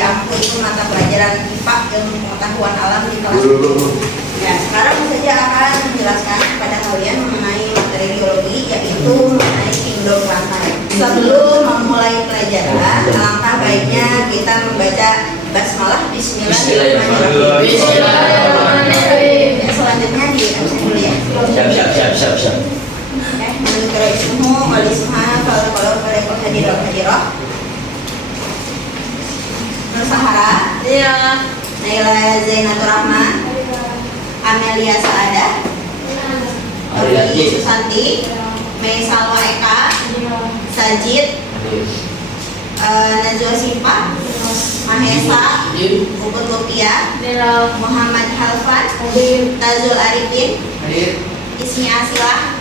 ampu itu mata pelajaran IPA, ilmu pengetahuan alam di kelas. Ya, sekarang saja akan menjelaskan kepada kalian mengenai materi biologi, yaitu mengenai kingdom lantai. Sebelum memulai pelajaran, alangkah baiknya kita membaca basmalah Bismillahirrahmanirrahim. Bismillahirrahmanirrahim. Ya, selanjutnya di absen dulu ya. Siap. Menurut ismuhu wal ismuha kalau mereka hadirah. Nur Sahara, Iya. Naila Zainatur Rahma, Amelia Saada, Nuri Susanti, Mei Salwa Eka, Sajid, Najwa Sipa, Mahesa, Puput Lupia, Muhammad Halfan, Tazul Arifin, Ismi Asilah,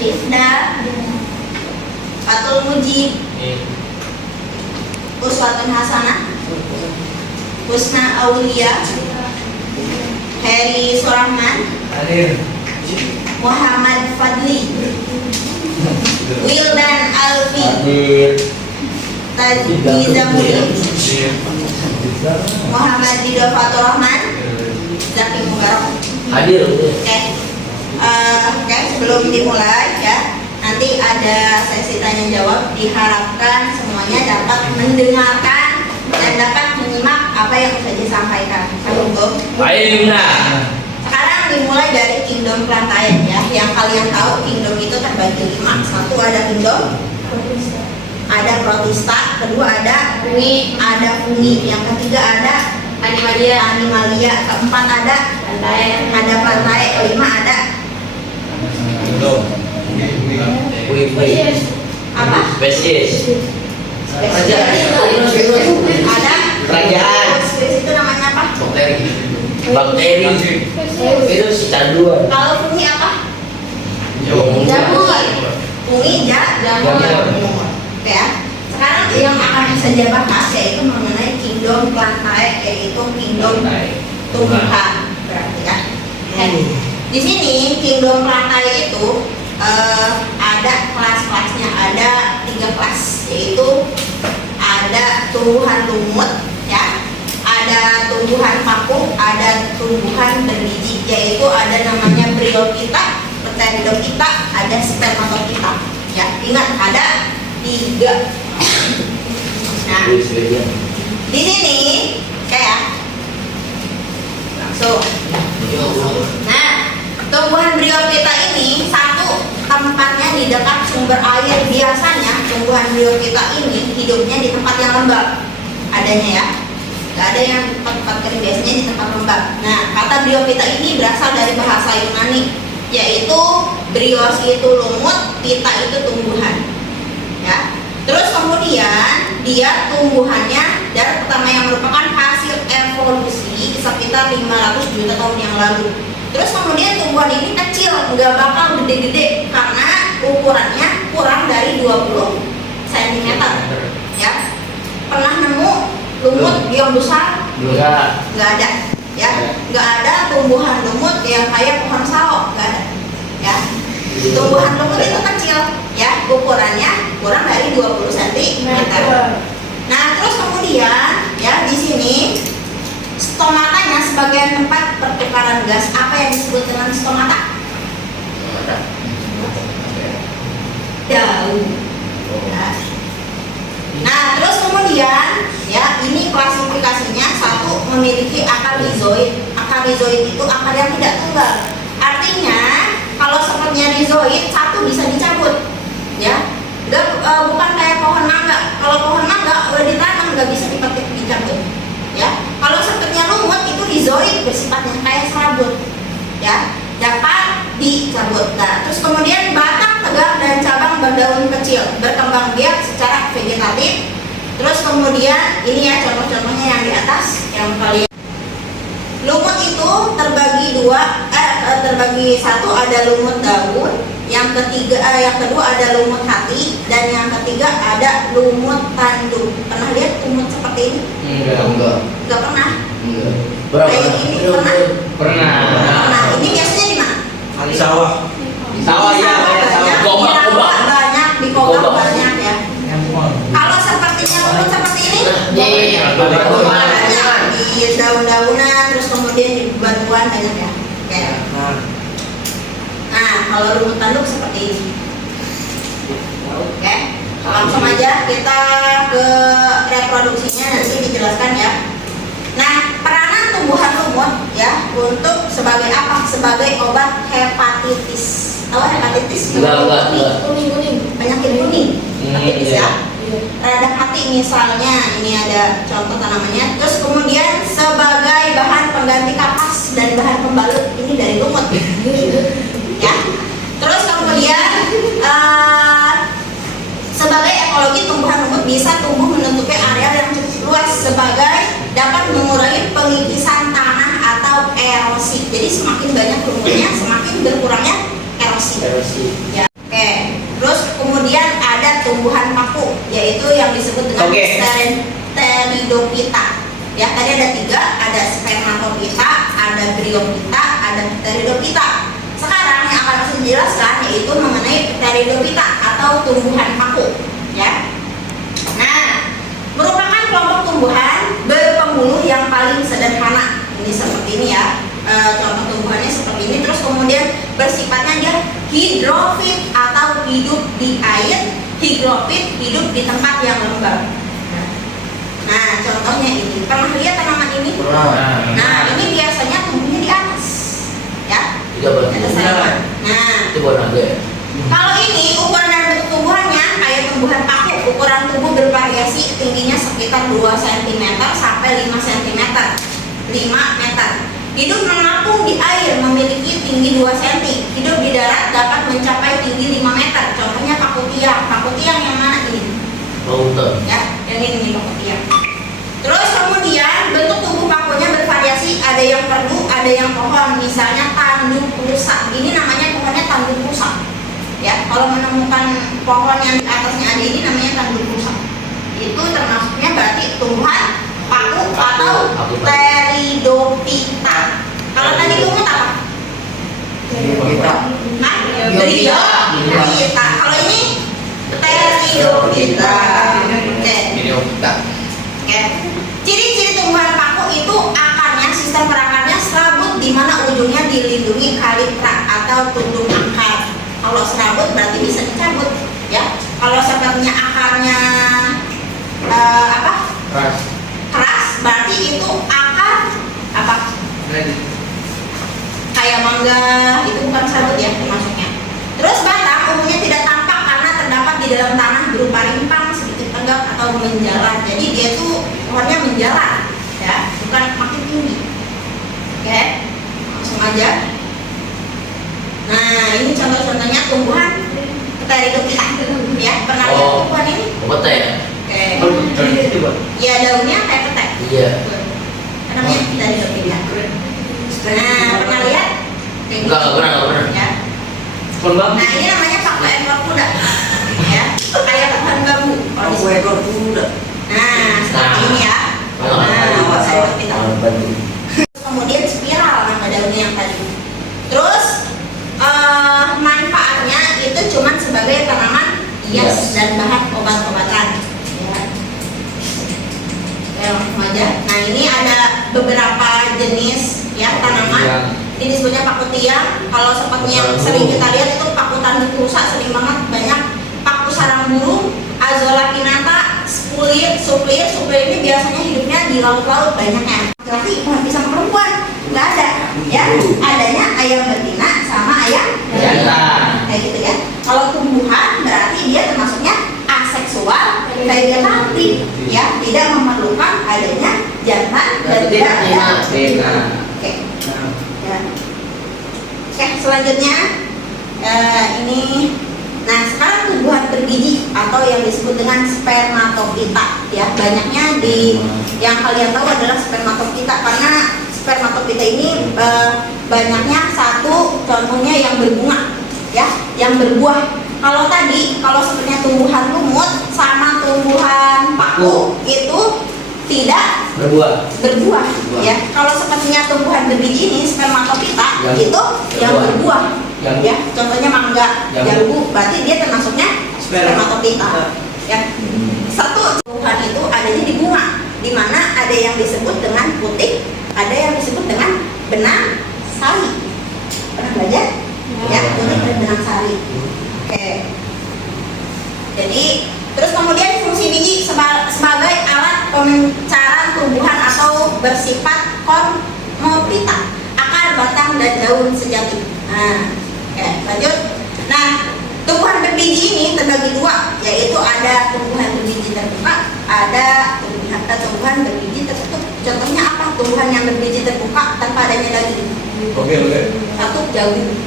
Rifda, Fatul Mujib, Uswatun Hasanah, Husna Aulia, Heri Surahman, Muhammad Fadli, Wildan Alfi, Tajdi Zamudin, Muhammad Dido Fatur Rahman, Zaki Mubarak. Hadir. Oke, sebelum dimulai ya, nanti ada sesi tanya jawab. Diharapkan semuanya dapat mendengarkan dan dapat menyimak apa yang sudah disampaikan. Baik, Sekarang dimulai dari kingdom Plantaen ya. Yang kalian tahu kingdom itu terbagi 5. Satu ada kingdom, ada protista, kedua ada fungi, yang ketiga ada animalia, keempat ada plantae, kelima ada apa? Spesies. Ada Kerajaan. spesies itu namanya apa? Bakteri. Virus canduan. Kalau fungi apa? Jamur. Fungi jamur. Oke ya. Sekarang yang akan saya bahas yaitu mengenai kingdom plantae, yaitu kingdom tumbuhan berarti ya. Di sini kingdom plantae itu ada kelas-kelasnya, ada 3 kelas, yaitu ada tumbuhan lumut ya, ada tumbuhan vakum, ada tumbuhan berbiji, yaitu ada namanya Bryophyta, Pteridophyta, ada Spermatophyta ya. Ingat ada 3. Nah, di sini kayak langsung. Nah, tumbuhan Bryophyta ini satu tempatnya di dekat sumber air. Biasanya tumbuhan Bryophyta ini hidupnya di tempat yang lembab adanya ya. Gak ada yang tempat kering, biasanya di tempat lembab. Nah, kata Bryophyta ini berasal dari bahasa Yunani, yaitu Bryos itu lumut, pita itu tumbuhan ya. Terus kemudian dia tumbuhannya dari pertama yang merupakan hasil evolusi sekitar 500 juta tahun yang lalu. Terus kemudian tumbuhan ini kecil, nggak bakal gede-gede karena ukurannya kurang dari 20 cm ya. Pernah nemu lumut yang besar? Nggak ada ya. Nggak ada tumbuhan lumut yang kayak pohon sawo, nggak ada ya. Tumbuhan lumut itu kecil ya, ukurannya kurang dari 20 cm. Nah, terus kemudian ya di sini stomatanya sebagai tempat pertukaran gas. Apa yang disebut dengan stomata? Daun. Nah, terus kemudian ya ini klasifikasinya. Satu, memiliki akar rizoid. Akar rizoid itu akar yang tidak tunggal. Artinya kalau sepertinya rizoid, satu bisa dicabut ya. Bukan kayak pohon mangga. Kalau pohon mangga udah ditanam nggak bisa dipetik, dicabut ya. Kalau sepertinya lumut itu rizoid, bersifatnya kayak serabut ya, dapat dicabut. Nah, terus kemudian batang tegak dan cabang berdaun kecil, berkembang biak secara vegetatif. Terus kemudian ini ya contoh-contohnya yang di atas yang kalian. Lumut itu terbagi satu, ada lumut daun, yang kedua ada lumut hati, dan yang ketiga ada lumut tanduk. Pernah lihat lumut seperti ini? Enggak pernah. Kayak ini pernah? Pernah. Ini biasanya di mana? Di sawah. Di sawah banyak, banyak, di kobak banyak ya. Kalau sepertinya lumut seperti ini Banyak di daun-daunan, terus kemudian di batuan banyak ya. Oke. Nah, kalau rumput tanduk seperti ini. Oke, langsung aja kita ke reproduksinya, nanti dijelaskan ya. Nah, peranan tumbuhan lumut ya untuk sebagai apa? Sebagai obat hepatitis. Tahu hepatitis? Enggak. Kuning. Penyakit kuning. Hepatitis Iya. ya. Radang hati misalnya, ini ada contoh tanamannya. Terus kemudian sebagai bahan pengganti kapas dan bahan pembalut, ini dari lumut ya. Terus kemudian sebagai ekologi tumbuhan lumut bisa tumbuh menutupi area yang cukup luas sebagai dapat mengurangi pengikisan tanah atau erosi. Jadi semakin banyak lumutnya, semakin berkurangnya erosi. Ya. Oke. Terus kemudian ada tumbuhan paku, yaitu yang disebut dengan Pteridophyta. Ya, tadi ada 3, ada Spermatophyta, ada Bryophyta, ada Pteridophyta. Sekarang yang akan saya jelaskan yaitu mengenai Pteridophyta atau tumbuhan paku, ya. Nah, merupakan kelompok tumbuhan berpembuluh yang paling sederhana. Ini seperti ini ya. Contoh tumbuhannya seperti ini. Terus kemudian bersifatnya dia hidrofit atau hidup di air, higrofit hidup di tempat yang lembab. Nah, contohnya ini. Pernah lihat tanaman ini? Nah, ini biasanya tumbuhnya di atas, ya. Di atas tanaman. Nah, Itu buat naga ya? kalau ini ukuran dan bentuk tumbuhannya kayak tumbuhan paku, ukuran tubuh bervariasi, tingginya sekitar 2 cm sampai 5 cm. 5 meter. Hidup mengapung di air, memiliki tinggi 2 cm. Hidup di darat dapat mencapai tinggi 5 meter. Contohnya paku tiang. Paku tiang yang mana ini? Mountain. Ya, yang ini paku tiang. Terus kemudian bentuk tubuh pakunya bervariasi, ada yang perdu, ada yang pohon. Misalnya tanduk rusak. Ini namanya pohonnya tanduk rusak. Ya, kalau menemukan pohon yang di atasnya ada ini namanya tanduk rusak. Itu termasuknya berarti tumbuhan paku atau Pteridophyta. Kalau tadi lumut apa? Nah, Bryophyta. Kalau ini Pteridophyta. Oke. Ciri-ciri tumbuhan paku itu akarnya, sistem perakarnya serabut di mana ujungnya dilindungi kaliptra atau tunduk akar. Kalau serabut berarti bisa dicabut, ya. Kalau sepertinya akarnya keras, berarti itu akar apa? Kayak mangga, itu bukan serabut ya termasuknya. Terus batang umumnya tidak tampak karena terdapat di dalam tanah berupa rimpang sedikit tegak atau menjalar. Jadi dia tuh pohonnya menjalar, ya, bukan makin tinggi. Oke, langsung aja. Nah, ini contoh-contohnya tumbuhan Pteridophyta. Ya, pernah lihat tumbuhan ini? Obat ya? Oke. Ya, daunnya kayak petai. Iya. Namanya Pteridophyta. Nah, pernah lihat? Enggak pernah. Ya. Nah, ini namanya paku ekor kuda. Ya, kayak pohon bambu. Paku ekor kuda. Nah, seperti ini ya. Nah, Pteridophyta. Kemudian spiral nama daunnya yang tadi. Terus manfaatnya itu cuma sebagai tanaman hias dan bahan obat-obatan. Ya. Oke, langsung aja. Nah, ini ada beberapa jenis ya tanaman. Ini disebutnya paku tiang. Kalau seperti yang sering kita lihat itu paku tanduk rusak sering banget, banyak paku sarang burung, Azolla pinnata, suplir ini biasanya hidupnya di laut-laut banyaknya. Laki bukan bisa perempuan, nggak ada, ya. Adanya ayam betina sama ayam jantan, kayak gitu ya. Kalau tumbuhan berarti dia termasuknya aseksual, vegetatif, ya, tidak memerlukan adanya jantan dan tidak ada. Oke. Ya. Oke, selanjutnya ini. Nah, sekarang tumbuhan berbiji atau yang disebut dengan spermatophyta, ya. Banyaknya di yang kalian tahu adalah spermatophyta karena spermatophyta ini banyaknya satu contohnya yang berbunga, ya, yang berbuah. Kalau tadi, kalau sepertinya tumbuhan lumut sama tumbuhan paku itu tidak berbuah, ya. Kalau sepertinya tumbuhan berbiji ini spermatophyta itu yang berbuah, ya. Contohnya mangga, jambu, berarti dia termasuknya spermatophyta, ya. Satu tumbuhan itu adanya di bunga, disebut dengan putik, ada yang disebut dengan benang sari. Pernah belajar? Ya, putik dan benang sari. Oke. Jadi terus kemudian fungsi biji sebagai alat pemencaran tumbuhan atau bersifat komodita, akar, batang, dan daun sejati. Nah, oke, lanjut. Nah, tumbuhan berbiji ini terbagi dua, yaitu ada tumbuhan berbiji terbuka, ada tumbuhan berbiji tertutup. Contohnya apa? Tumbuhan yang berbiji terbuka tanpa adanya daging. Oke. Satu, jagung.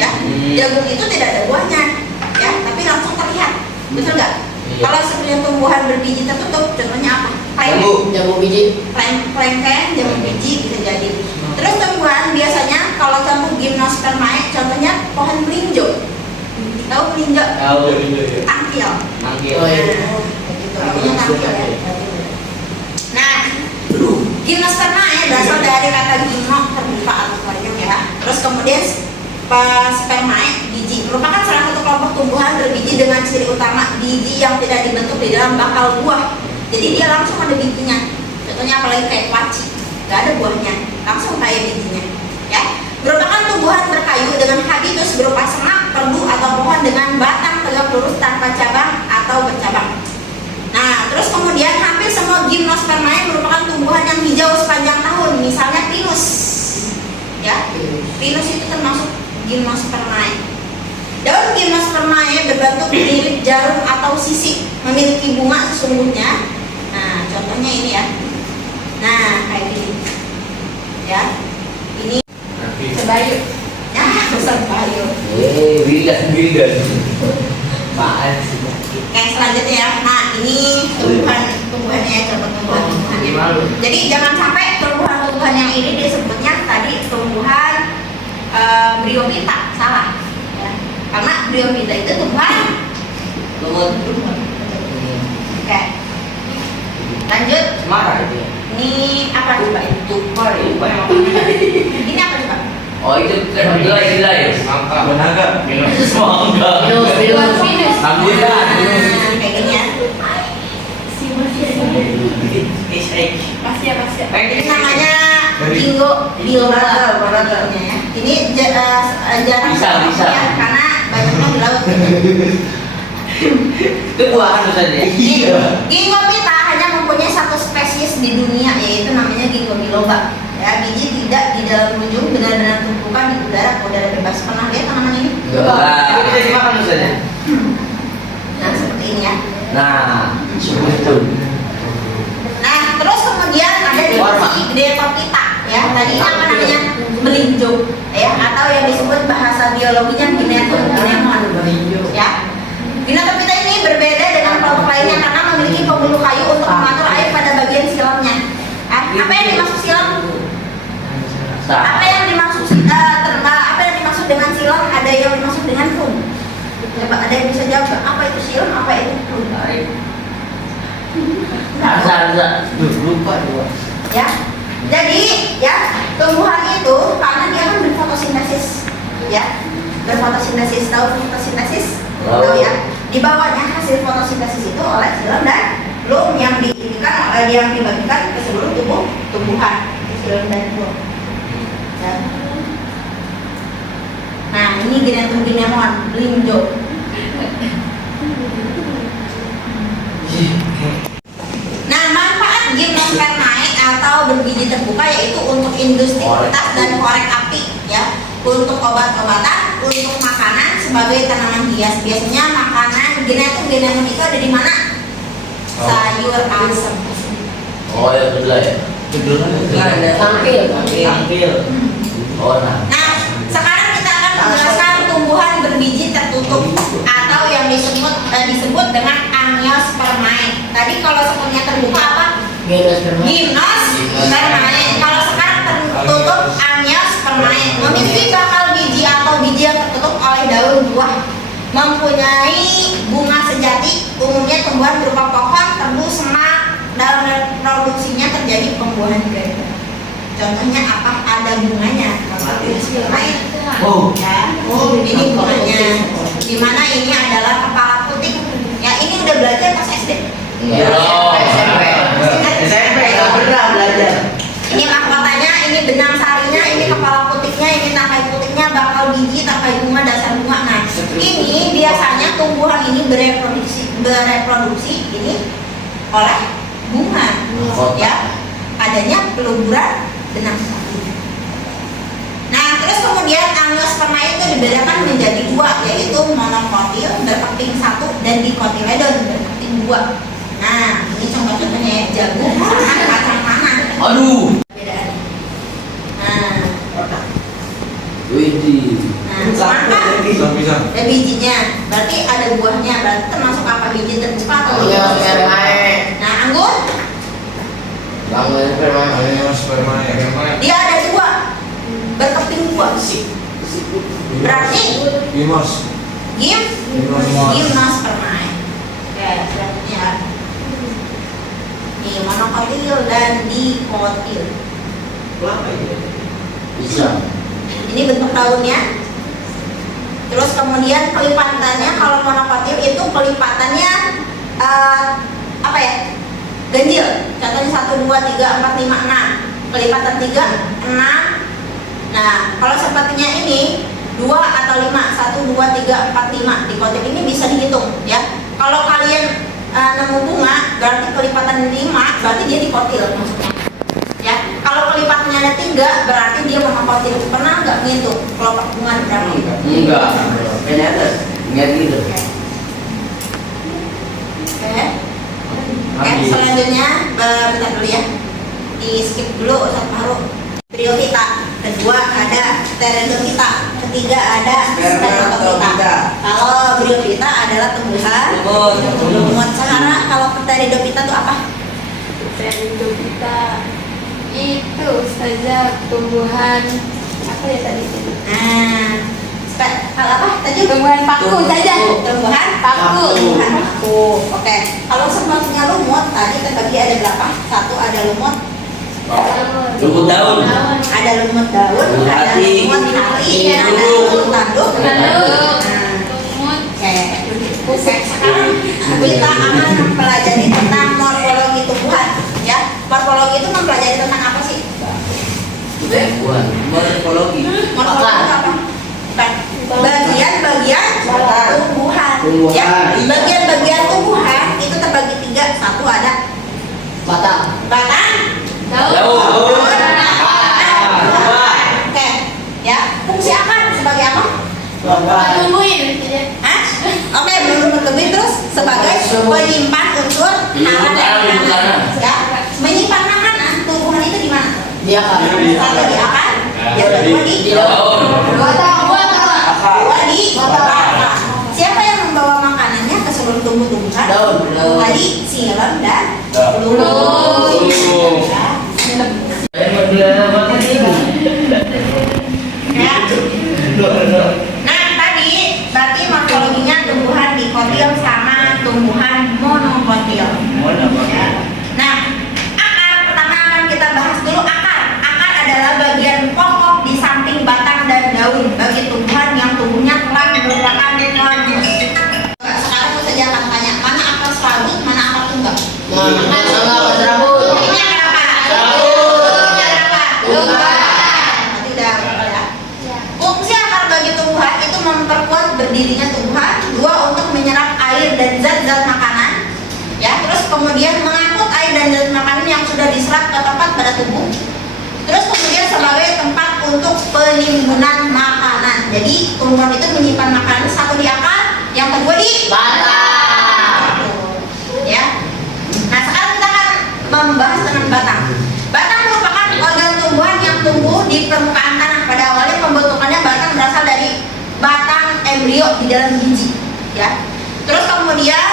Ya, jagung itu tidak ada buahnya, ya, tapi langsung terlihat. Betul nggak? Iya. Kalau sebenarnya tumbuhan berbiji tertutup, contohnya apa? Jagung biji. Plengken, jagung biji bisa jadi. Terus tumbuhan biasanya kalau contoh gymnospermae, contohnya pohon melinjo. Tahu melinjo? Tahu. Tangkil. Mangkil. Nah, begitu. Namanya tangkil ya. Nah, gymnospermae berasal dari kata gymno, terbuka atau panjang ya. Terus kemudian spermae, biji, merupakan salah satu kelompok tumbuhan berbiji dengan ciri utama biji yang tidak dibentuk di dalam bakal buah. Jadi dia langsung ada bijinya. Contohnya apalagi kayak kuaci, nggak ada buahnya, langsung kayak bijinya. Ya, merupakan tumbuhan berkayu dengan habitus berupa semak, perdu atau pohon dengan batang tegak lurus tanpa cabang atau bercabang. Nah, terus kemudian hampir semua gymnospermae merupakan tumbuhan yang hijau sepanjang tahun. Misalnya pinus, ya, pinus itu termasuk gymnospermae. Daun gymnospermae berbentuk mirip jarum atau sisik, memiliki bunga sesungguhnya. Nah, contohnya ini ya. Nah, kayak gini. Ya. Ini sebayu. Ya, sebayu. Wildan. Apaan sih? Oke, selanjutnya ya. Nah, ini tumbuhannya, contoh tumbuhannya. Jadi jangan sampai tumbuhan-tumbuhan yang ini disebutnya tadi tumbuhan bryophyta, salah ya. Karena bryophyta itu tumbuhan Lumut. Oke, lanjut. Marah itu. Ini apa coba? Tupar ya. Ini apa coba? Oh itu kan gila ya. Mangga. Mangga. Mangga. Pinus. Rambutan. Nah, kayak gini ya. Ini namanya Ginkgo biloba. Ya. Ini jarang Bisa. ya, karena banyaknya di laut. Itu buahan saja. Ginkgo pita hanya mempunyai satu spesies di dunia, yaitu namanya Ginkgo biloba. Ya, biji tidak di dalam ujung, benar-benar tumpukan di udara bebas. Pernah lihat tanaman ini? Itu bisa dimakan saja. Nah, seperti ini ya. Nah, seperti itu. Nah, terus kemudian ada divisi Gdetophyta ya. Tadi apa namanya? Melinjo ya, atau yang disebut bahasa biologinya Gineton. Ya. Gdetophyta ini berbeda dengan kelompok lainnya karena memiliki pembuluh kayu untuk mengatur air pada bagian silamnya. Apa yang dimaksud silam? Apa yang dimaksud dengan silam? Ada yang dimaksud dengan fung. Coba ada yang bisa jawab apa itu silam, apa itu fung? Rasa. Lupa dua. Ya. Jadi ya, tumbuhan itu karena dia kan berfotosintesis. Ya. Berfotosintesis, tahu fotosintesis? Tahu ya. Di bawahnya hasil fotosintesis itu oleh silam dan loom yang dibagikan ke seluruh tumbuhan. Silam dan loom. Ya. Nah, ini Gineton melinjo. Nah, manfaat gymnospermae atau berbiji terbuka yaitu untuk industri kertas dan korek api ya, untuk obat-obatan, untuk makanan sebagai tanaman hias. Biasanya makanan Gineton itu ada di mana? Sayur asem. Oh ya betul ya. Tangkil. Oh nah. Nah, sekarang kita akan menjelaskan tumbuhan berbiji tertutup atau yang disebut dengan angiospermae. Tadi kalau sebelumnya terbuka apa? Gymnospermae. Kalau sekarang tertutup angiospermae, memiliki bakal biji atau biji yang tertutup oleh daun buah, mempunyai bunga sejati, umumnya tumbuhan berupa pohon, tebu, semak. Dalam reproduksinya terjadi pembuahan ganda. Contohnya apa? Ada bunganya. Oh. Ya. Oh, ini bunganya. Dimana ini adalah kepala putik. Ya, ini udah belajar pas SD. SMP. SMP. Benar. tumbuhan ini bereproduksi ini oleh bunga, ya, adanya peluburan benang satu. Nah, terus kemudian angiosperma itu dibedakan menjadi dua, yaitu monokotil berkeping satu dan dikotiledon berkeping dua. Nah, ini contoh-contohnya ya, jagung sama kacang tanah. Aduh. Bedaan. Nah, Widih. semangka Pisang. ada bijinya, berarti ada buahnya, berarti termasuk apa biji terbuka atau tidak? Nah, anggur dia ada dua, berkeping dua. Berarti gimnospermae. Oke, selanjutnya nih monokotil dan dikotil. Bisa. Ini bentuk daunnya. Terus kemudian kelipatannya, kalau monokotil itu kelipatannya apa ya? Ganjil. Contohnya 1, 2, 3, 4, 5, 6. Kelipatan 3, 6. Nah, kalau sepertinya ini 2 atau 5, 1, 2, 3, 4, 5. Dikotil ini bisa dihitung ya. Kalau kalian nemu bunga, berarti kelipatan 5, berarti dia dikotil maksudnya. Ya, kalau kelipatannya ada 3, berarti dia monokotil. Pernah nggak ngitung kelompok bunga ada berapa? Enggak. Kayaknya ada. Enggak gitu. Oke, selanjutnya bentar dulu ya. Di skip dulu satu paruh. Bryophyta, kedua ada Pteridophyta, ketiga ada Spermatophyta. Kalau Bryophyta adalah tumbuhan lumut. Sahara, kalau Pteridophyta itu apa? Pteridophyta itu saja tumbuhan apa ya tadi? Kalau apa tadi? Tumbuhan paku saja. Tumbuhan Paku. Tumbuhan paku. Oke. Kalau semuanya lumut, tadi terbagi ada berapa? Satu ada lumut. Lumut daun. Ada lumut daun, Lumut ada hati. lumut hati, Iya. ada lumut tanduk. Tanduk. Nah, oke. Sekarang kita akan mempelajari tentang morfologi tumbuhan. Ya, morfologi itu mempelajari tentang apa sih? Bukan. Morfologi. Morfologi itu apa? Bagian-bagian tumbuhan. Ya, bagian-bagian tumbuhan itu terbagi 3. Satu ada Batang. batang, Daun. Oke, ya. Fungsi akar sebagai apa? Tumbuhin. Hah? Oke, belum berlebih terus sebagai penyimpan unsur hara dan makanan. Ya, menyimpan makanan tumbuhan itu di mana? Dia kan. Satu di akar, yang kedua di Daun. dua di batang. Siapa yang membawa makanannya ke seluruh tumbuh-tumbuhan? Daun. Tadi silem dan Belum. Ya. Nah, tadi berarti morfologinya tumbuhan dikotil sama tumbuhan monokotil. Ya. Nah, akar pertama akan kita bahas dulu akar. Akar adalah bagian pokok di samping batang dan daun bagi tumbuhan yang tumbuhnya telah merupakan konus. Sekarang saya saja akan tanya, mana akar serabut, mana akar tunggal? Ini akar apa? Ini akar apa? Nanti udah ya. Fungsi akar bagi tumbuhan itu memperkuat berdirinya tumbuhan. Dua, untuk menyerap air dan zat-zat makanan. Ya, terus kemudian mengangkut air dan zat makanan yang sudah diserap ke tempat pada tubuh. Terus kemudian sebagai tempat untuk penimbunan makanan. Jadi tumbuhan itu menyimpan makanan, satu di akar, yang kedua di batang. Ya. Nah, sekarang kita akan membahas tentang batang. Batang merupakan organ tumbuhan yang tumbuh di permukaan tanah. Pada awalnya pembentukannya batang berasal dari batang embrio di dalam biji. Ya. Terus kemudian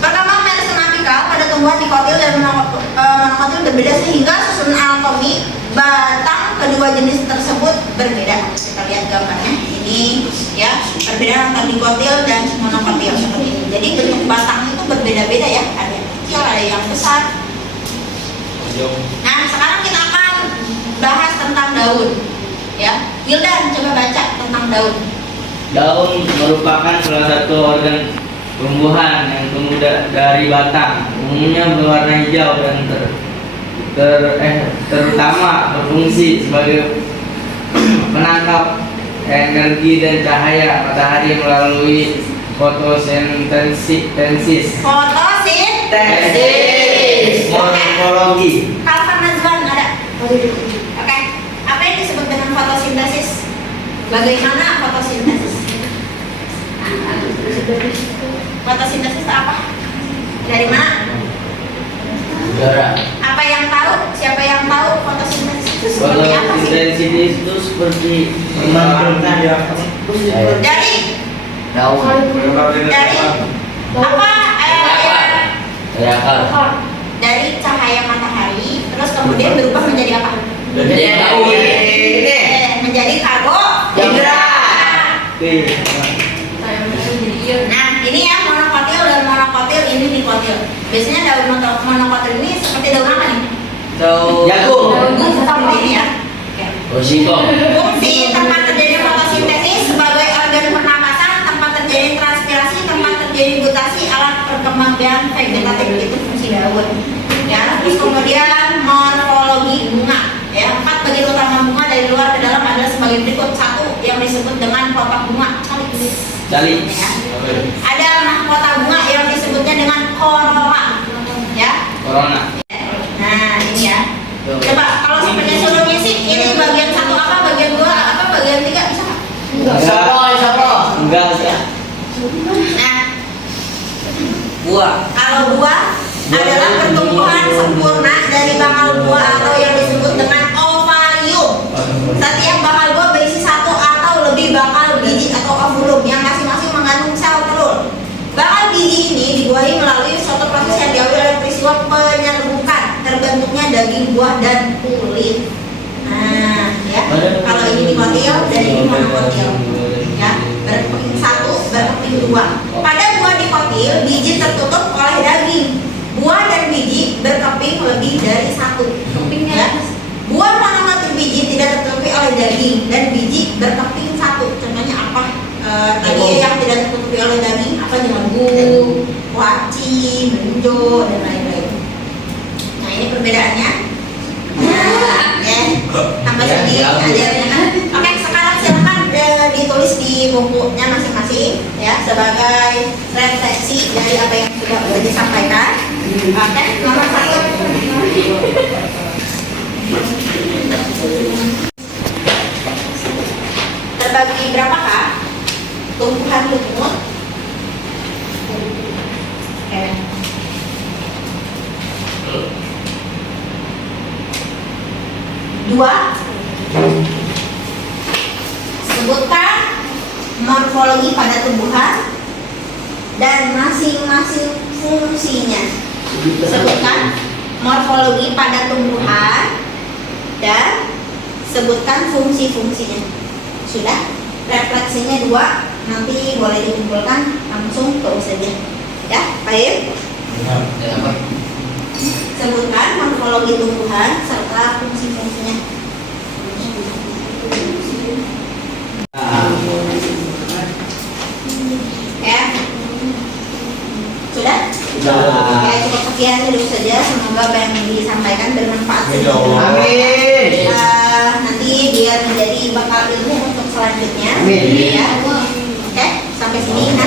perkembangan meristem apikal pada tumbuhan dikotil dan monokotil berbeda sehingga susunan anatomi batang kedua jenis tersebut berbeda. Kita lihat gambarnya ini ya, perbedaan antara dikotil dan monokotil seperti ini. Jadi bentuk batang itu berbeda-beda ya, ada yang kecil, ada yang besar. Nah, sekarang kita akan bahas tentang daun. Ya, Wildan coba baca tentang daun. Daun merupakan salah satu organ tumbuhan yang tumbuh dari batang. Umumnya berwarna hijau dan terutama berfungsi sebagai penangkap energi dan cahaya matahari melalui Fotosintesis. Fotosintesis. Morfologi. Kalkan Nazwan ada. Oke. Apa yang disebut dengan fotosintesis? Bagaimana fotosintesis? Fotosintesis itu apa? Dari mana? Udara. Apa yang tahu? Siapa yang tahu fotosintesis itu seperti apa sih? Fotosintesis itu seperti memanfaatkan Dari Daun. dari apa? Dari akar. Dari cahaya matahari, terus kemudian berubah menjadi apa? Menjadi daun. Menjadi karbohidrat. Nah, ini ya monokotil dan monokotil, ini dikotil. Biasanya daun monokotil ini seperti daun apa nih? Jagung. Seperti ini ya. Oke. Singkong. Fungsi tempat terjadi fotosintesis sebagai organ pernapasan, tempat terjadi transpirasi, tempat terjadi gutasi, alat perkembangbiakan vegetatif, itu fungsi daun. Ya, terus kemudian morfologi bunga. Ya, 4 bagian utama bunga dari luar ke dalam adalah sebagai berikut. 1 yang disebut dengan kotak bunga. Cali. Ya. Ada mahkota bunga yang disebutnya dengan corolla. Ya. Corona. Nah, ini ya. Coba kalau sebenarnya suruh ngisi, ini bagian 1 apa, bagian 2 apa, bagian 3 bisa nggak? Enggak ya. Nah, Buah. kalau buah adalah pertumbuhan sempurna dari bakal buah atau yang disebut dengan ovarium. Setiap bakal buah berisi 1 atau lebih bakal biji atau ovulum yang masing-masing mengandung sel telur. Bakal biji ini dibuahi melalui suatu proses yang diawali oleh peristiwa penyerbukan, terbentuknya daging buah dan kulit. Nah, ya. Kalau ini dikotil dan ini monokotil. Ya, berkeping 1, berkeping 2. Pada buah dikotil, biji tertutup oleh daging. Buah dan biji berkeping lebih dari 1. Ya. Buah monokotil biji tidak tertutupi oleh daging dan biji berkeping 1. Contohnya apa? Tadi yang tidak tertutupi oleh daging apa? Jagung, kuaci, menjo dan lain-lain. Nah, ini perbedaannya. Nah, ya. Sampai sini ajarnya kan. Oke, sekarang silakan ditulis di bukunya masing-masing ya sebagai refleksi dari apa yang sudah disampaikan. Oke, nomor 1. Terbagi berapakah tumbuhan lumut? Oke. Dua. Sebutkan morfologi pada tumbuhan dan masing-masing fungsinya. Sebutkan morfologi pada tumbuhan dan sebutkan fungsi-fungsinya. Sudah? Refleksinya 2. Nanti boleh dikumpulkan langsung terus saja. Ya, baik. Sebutkan morfologi tumbuhan serta fungsi-fungsinya. Ya. Sudah? Oke, cukup sekian dulu saja. Semoga apa yang disampaikan bermanfaat. Amin. Nanti biar menjadi bakal ilmu untuk selanjutnya. Amin. Ya. Oke, sampai sini. Nah,